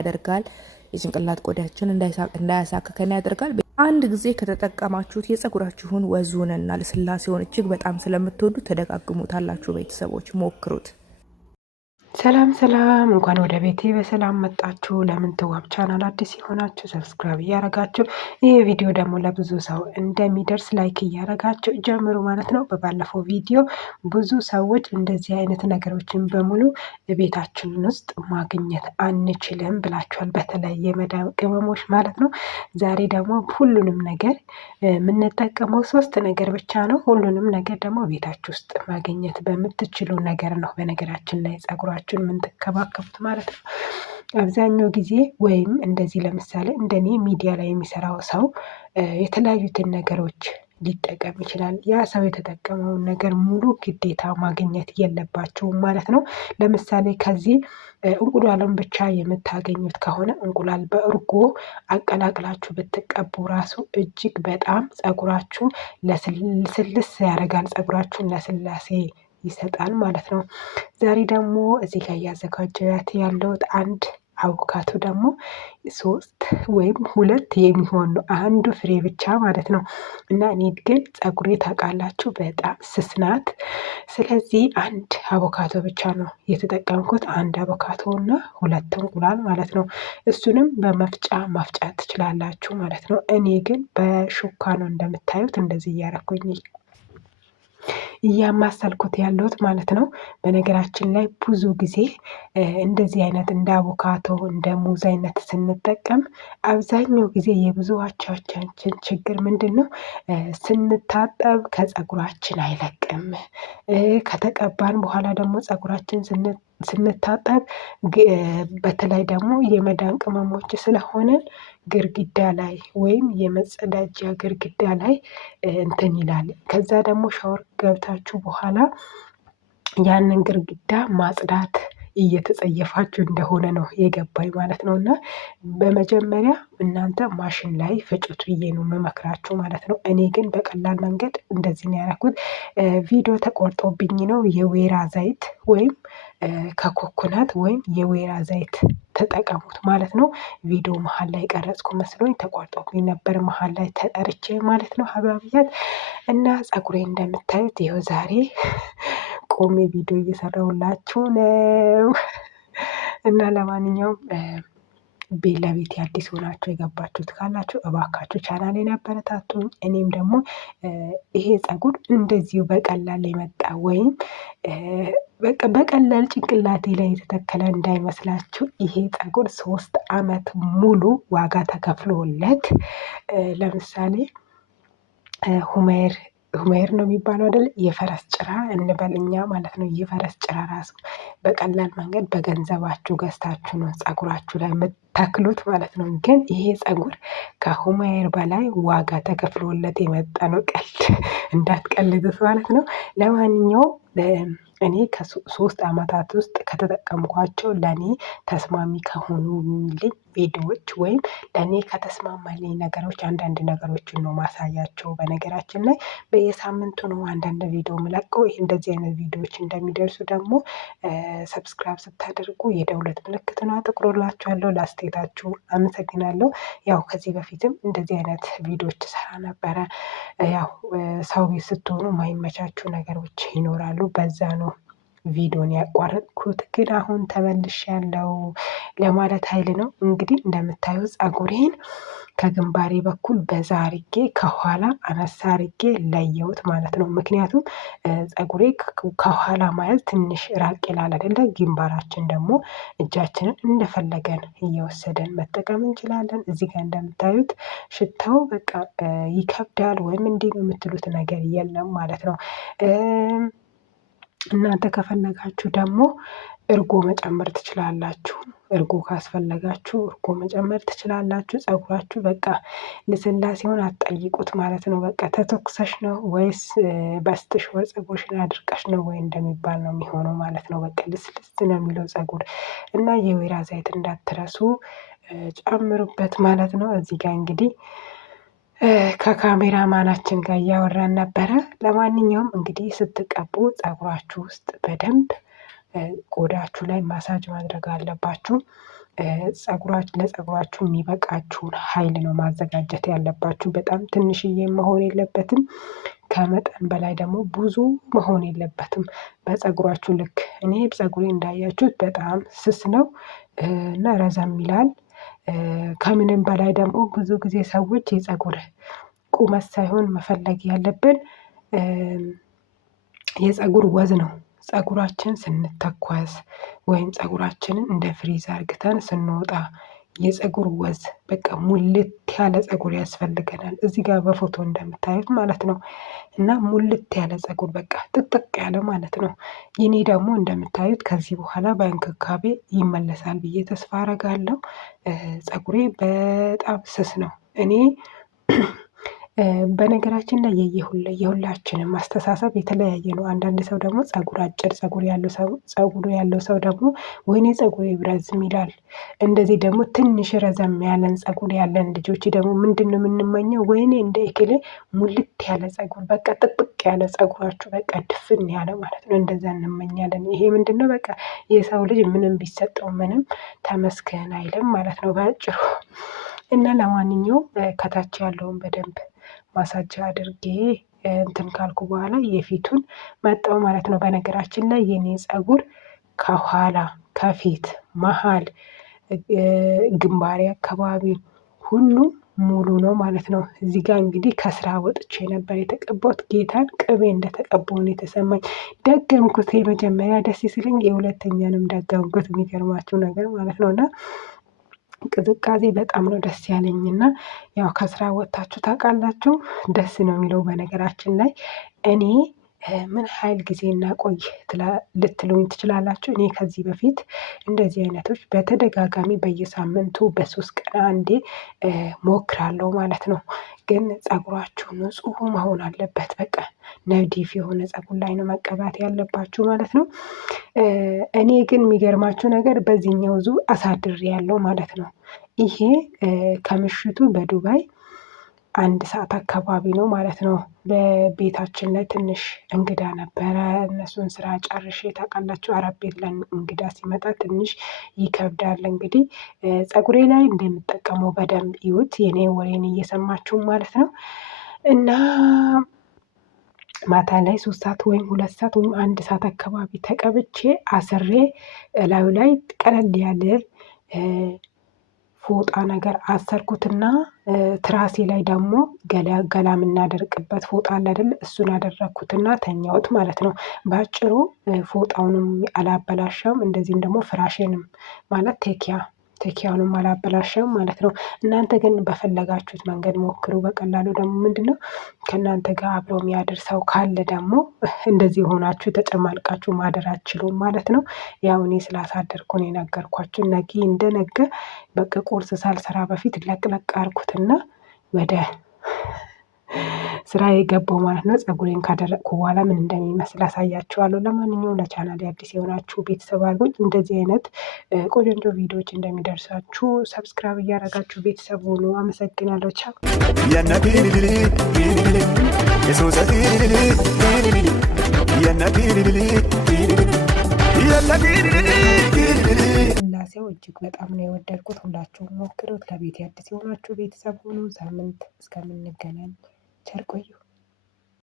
ያደርጋል። የጭንቅላት ቆዳችን እንዳያሳክከን ያደርጋል። አንድ ጊዜ ከተጠቀማችሁት የፀጉራችሁን ወዙንና ልስላሴውን እጅግ በጣም ስለምትወዱ ተደጋግሙታላችሁ። ቤተሰቦች ሞክሩት። ሰላም ሰላም፣ እንኳን ወደ ቤቴ በሰላም መጣችሁ። ለምን ትዋብ ቻናል አዲስ የሆናችሁ ሰብስክራይብ እያረጋችሁ ይህ ቪዲዮ ደግሞ ለብዙ ሰው እንደሚደርስ ላይክ እያረጋችሁ ጀምሩ ማለት ነው። በባለፈው ቪዲዮ ብዙ ሰዎች እንደዚህ አይነት ነገሮችን በሙሉ ቤታችን ውስጥ ማግኘት አንችልም ብላችኋል። በተለይ የመዳብ ቅመሞች ማለት ነው። ዛሬ ደግሞ ሁሉንም ነገር የምንጠቀመው 3 ነገር ብቻ ነው። ሁሉንም ነገር ደግሞ ቤታችሁ ውስጥ ማግኘት በምትችሉ ነገር ነው። በነገራችን ላይ ጸጉራችሁን የምንተከባከቡት ማለት ነው። አብዛኛው ጊዜ ወይም እንደዚህ ለምሳሌ እንደኔ ሚዲያ ላይ የሚሰራው ሰው የተለያዩትን ነገሮች ሊጠቀም ይችላል። ያ ሰው የተጠቀመውን ነገር ሙሉ ግዴታ ማግኘት የለባቸውም ማለት ነው። ለምሳሌ ከዚህ እንቁላልን ብቻ የምታገኙት ከሆነ እንቁላል በእርጎ አቀላቅላችሁ ብትቀቡ ራሱ እጅግ በጣም ጸጉራችሁ ለስልስ ያደርጋል። ጸጉራችሁን ለስላሴ ይሰጣል ማለት ነው። ዛሬ ደግሞ እዚህ ጋር እያዘጋጀሁት ያለሁት አንድ አቮካዶ ደግሞ 3 ወይም 2 የሚሆን ነው። አንዱ ፍሬ ብቻ ማለት ነው። እና እኔ ግን ጸጉሬ ታውቃላችሁ በጣም ስስ ናት። ስለዚህ አንድ አቮካዶ ብቻ ነው የተጠቀምኩት። አንድ አቮካዶ እና 2 እንቁላል ማለት ነው። እሱንም በመፍጫ ማፍጫት ትችላላችሁ ማለት ነው። እኔ ግን በሹካ ነው እንደምታዩት እንደዚህ እያረኩኝ እያማሰልኩት ያለሁት ማለት ነው። በነገራችን ላይ ብዙ ጊዜ እንደዚህ አይነት እንደ አቮካዶ እንደ ሙዝ አይነት ስንጠቀም አብዛኛው ጊዜ የብዙዎቻችን ችግር ምንድን ነው? ስንታጠብ ከጸጉራችን አይለቅም። ከተቀባን በኋላ ደግሞ ጸጉራችን ስንታጠብ በተለይ ደግሞ የመዳን ቅመሞች ስለሆነን ግርግዳ ላይ ወይም የመጸዳጃ ግርግዳ ላይ እንትን ይላል። ከዛ ደግሞ ሻወር ገብታችሁ በኋላ ያንን ግርግዳ ማጽዳት እየተጸየፋችሁ እንደሆነ ነው የገባኝ ማለት ነው። እና በመጀመሪያ እናንተ ማሽን ላይ ፍጩት ብዬ ነው የምመክራችሁ ማለት ነው። እኔ ግን በቀላል መንገድ እንደዚህ ነው ያደረኩት። ቪዲዮ ተቆርጦብኝ ነው የወይራ ዘይት ወይም ከኮኮናት ወይም የወይራ ዘይት ተጠቀሙት ማለት ነው። ቪዲዮ መሀል ላይ ቀረጽኩ መስሎኝ ተቆርጦብኝ ነበር መሀል ላይ ተጠርቼ ማለት ነው። ሀባብያት እና ጸጉሬ እንደምታዩት ይኸው ዛሬ ቆሜ ቪዲዮ እየሰራሁላችሁ ነው። እና ለማንኛውም ለቤት አዲስ ሆናችሁ የገባችሁት ካላችሁ እባካችሁ ቻናሌን አበረታቱኝ። እኔም ደግሞ ይሄ ጸጉር እንደዚሁ በቀላል የመጣ ወይም በቀላል ጭንቅላቴ ላይ የተተከለ እንዳይመስላችሁ። ይሄ ጸጉር 3 አመት ሙሉ ዋጋ ተከፍሎለት ለምሳሌ ሁሜር ነው የሚባለው አይደል? የፈረስ ጭራ እንበል እኛ ማለት ነው። የፈረስ ጭራ ራሱ በቀላል መንገድ በገንዘባችሁ ገዝታችሁ ነው ጸጉራችሁ ላይ የምትተክሉት ማለት ነው። ግን ይሄ ጸጉር ከሁሜር በላይ ዋጋ ተከፍሎለት የመጣ ነው። ቀልድ እንዳትቀልዱት ማለት ነው። ለማንኛውም እኔ ከ3 አመታት ውስጥ ከተጠቀምኳቸው ለእኔ ተስማሚ ከሆኑልኝ ቪዲዮዎች ወይም ለእኔ ከተስማማልኝ ነገሮች አንዳንድ ነገሮችን ነው ማሳያቸው። በነገራችን ላይ በየሳምንቱ ነው አንዳንድ ቪዲዮ የምለቀው። ይህ እንደዚህ አይነት ቪዲዮዎች እንደሚደርሱ ደግሞ ሰብስክራይብ ስታደርጉ የደውለት ምልክትን አጥቁሮላችኋለሁ። ለአስተያየታችሁ አመሰግናለሁ። ያው ከዚህ በፊትም እንደዚህ አይነት ቪዲዮዎች ሰራ ነበረ። ያው ሰው ቤት ስትሆኑ ማይመቻችሁ ነገሮች ይኖራሉ። በዛ ነው ቪዲዮን ያቋረጥኩት። ግን አሁን ተመልሻለሁ ለማለት ኃይል ነው። እንግዲህ እንደምታዩት ጸጉሬን ከግንባሬ በኩል በዛ አርጌ ከኋላ አነሳ አርጌ ለየሁት ማለት ነው። ምክንያቱም ጸጉሬ ከኋላ ማለት ትንሽ ራቅ ይላል አይደለ? ግንባራችን ደግሞ እጃችንን እንደፈለገን እየወሰደን መጠቀም እንችላለን። እዚህ ጋር እንደምታዩት ሽታው በቃ ይከብዳል ወይም እንዲህ ነው የምትሉት ነገር የለም ማለት ነው። እናንተ ከፈለጋችሁ ደግሞ እርጎ መጨመር ትችላላችሁ። እርጎ ካስፈለጋችሁ እርጎ መጨመር ትችላላችሁ። ጸጉራችሁ በቃ ልስላሴውን አትጠይቁት ማለት ነው። በቃ ተተኩሰሽ ነው ወይስ በስተሽ ወይ ጸጉርሽን አድርቀሽ ነው ወይ እንደሚባል ነው የሚሆነው ማለት ነው። በቃ ልስልስ ነው የሚለው ጸጉር እና የወይራ ዘይት እንዳትረሱ ጨምሩበት ማለት ነው። እዚህ ጋር እንግዲህ ከካሜራ ማናችን ጋር እያወራን ነበረ። ለማንኛውም እንግዲህ ስትቀቡ ጸጉራችሁ ውስጥ በደንብ ቆዳችሁ ላይ ማሳጅ ማድረግ አለባችሁ። ለጸጉራችሁ የሚበቃችሁን ኃይል ነው ማዘጋጀት ያለባችሁ። በጣም ትንሽዬ መሆን የለበትም። ከመጠን በላይ ደግሞ ብዙ መሆን የለበትም። በጸጉራችሁ ልክ። እኔ ጸጉሬ እንዳያችሁት በጣም ስስ ነው እና ረዘም ይላል። ከምንም በላይ ደግሞ ብዙ ጊዜ ሰዎች የጸጉር ቁመት ሳይሆን መፈለግ ያለብን የጸጉር ወዝ ነው። ጸጉራችን ስንተኳስ ወይም ጸጉራችንን እንደ ፍሪዝ አርግተን ስንወጣ የጸጉር ወዝ በቃ ሙልት ያለ ጸጉር ያስፈልገናል። እዚህ ጋር በፎቶ እንደምታዩት ማለት ነው። እና ሙልት ያለ ጸጉር በቃ ጥቅጥቅ ያለ ማለት ነው። የኔ ደግሞ እንደምታዩት ከዚህ በኋላ በእንክብካቤ ይመለሳል ብዬ ተስፋ አረጋለሁ። ጸጉሬ በጣም ስስ ነው። እኔ በነገራችን ላይ የሁላችንም አስተሳሰብ የተለያየ ነው። አንዳንድ ሰው ደግሞ ጸጉር አጭር ጸጉር ያለው ሰው ደግሞ ወይኔ ጸጉሬ ቢረዝም ይላል። እንደዚህ ደግሞ ትንሽ ረዘም ያለን ጸጉር ያለን ልጆች ደግሞ ምንድን ነው የምንመኘው? ወይኔ እንደ እክሌ ሙልት ያለ ጸጉር በቃ ጥቅጥቅ ያለ ጸጉራችሁ በቃ ድፍን ያለ ማለት ነው። እንደዛ እንመኛለን። ይሄ ምንድን ነው? በቃ የሰው ልጅ ምንም ቢሰጠው ምንም ተመስገን አይልም ማለት ነው በአጭሩ። እና ለማንኛውም ከታች ያለውን በደንብ ማሳጅ አድርጌ እንትን ካልኩ በኋላ የፊቱን መጣው ማለት ነው። በነገራችን ላይ የኔ ጸጉር ከኋላ፣ ከፊት፣ መሀል፣ ግንባሬ አካባቢ ሁሉም ሙሉ ነው ማለት ነው። እዚህ ጋር እንግዲህ ከስራ ወጥቼ ነበር የተቀባሁት። ጌታን ቅቤ እንደተቀባሁ ነው የተሰማኝ። ደገምኩት። የመጀመሪያ ደስ ሲለኝ የሁለተኛንም ደገምኩት። የሚገርማችሁ ነገር ማለት ነው። እና ቅዝቃዜ በጣም ነው ደስ ያለኝ። እና ያው ከስራ ወጥታችሁ ታውቃላችሁ? ደስ ነው የሚለው። በነገራችን ላይ እኔ ምን ያህል ጊዜ እናቆይ ልትሉኝ ትችላላችሁ። እኔ ከዚህ በፊት እንደዚህ አይነቶች በተደጋጋሚ በየሳምንቱ በ3 ቀን አንዴ ሞክራለሁ ማለት ነው። ግን ጸጉራችሁ ንጹህ መሆን አለበት። በቃ ነዲፍ የሆነ ጸጉር ላይ ነው መቀባት ያለባችሁ ማለት ነው። እኔ ግን የሚገርማችሁ ነገር በዚህኛው ዙር አሳድሬያለሁ ማለት ነው። ይሄ ከምሽቱ በዱባይ 1 ሰዓት አካባቢ ነው ማለት ነው። በቤታችን ላይ ትንሽ እንግዳ ነበረ። እነሱን ስራ ጨርሼ ታውቃላችሁ፣ አረብ ቤት ላይ እንግዳ ሲመጣ ትንሽ ይከብዳል። እንግዲህ ጸጉሬ ላይ እንደምጠቀመው በደንብ ይዩት፣ የኔ ወሬን እየሰማችሁ ማለት ነው። እና ማታ ላይ 3 ሰዓት ወይም 2 ሰዓት ወይም 1 ሰዓት አካባቢ ተቀብቼ አስሬ እላዩ ላይ ቀለል ያለ ፎጣ ነገር አሰርኩትና ትራሴ ላይ ደግሞ ገላ የምናደርቅበት ፎጣ አለ አይደል? እሱን አደረግኩትና ተኛሁት ማለት ነው። በአጭሩ ፎጣውንም አላበላሸም፣ እንደዚህም ደግሞ ፍራሽንም ማለት ቴኪያውንም አላበላሸም ማለት ነው። እናንተ ግን በፈለጋችሁት መንገድ ሞክሩ። በቀላሉ ደግሞ ምንድን ነው ከእናንተ ጋር አብሮ የሚያድር ሰው ካለ ደግሞ እንደዚህ ሆናችሁ ተጨማልቃችሁ ማደር አትችሉም ማለት ነው። ያው እኔ ስላሳደርኩ ነው የነገርኳችሁ። ነገ እንደነገ በቃ ቁርስ ሳልሰራ በፊት ለቅለቅ አድርኩትና ወደ ስራ የገባው ማለት ነው። ጸጉሬን ካደረቅኩ በኋላ ምን እንደሚመስል አሳያችኋለሁ። ለማንኛውም ለቻናሌ አዲስ የሆናችሁ ቤተሰብ አድርጉኝ። እንደዚህ አይነት ቆንጆ ቪዲዮዎች እንደሚደርሳችሁ ሰብስክራይብ እያደረጋችሁ ቤተሰብ ሆኑ። አመሰግናለሁ። ቻው። ስላሴው እጅግ በጣም ነው የወደድኩት። ሁላችሁም ሞክሩት። ለቤት አዲስ የሆናችሁ ቤተሰብ ሆኑ። ሳምንት እስከምንገናኝ ቸር ቆዩ።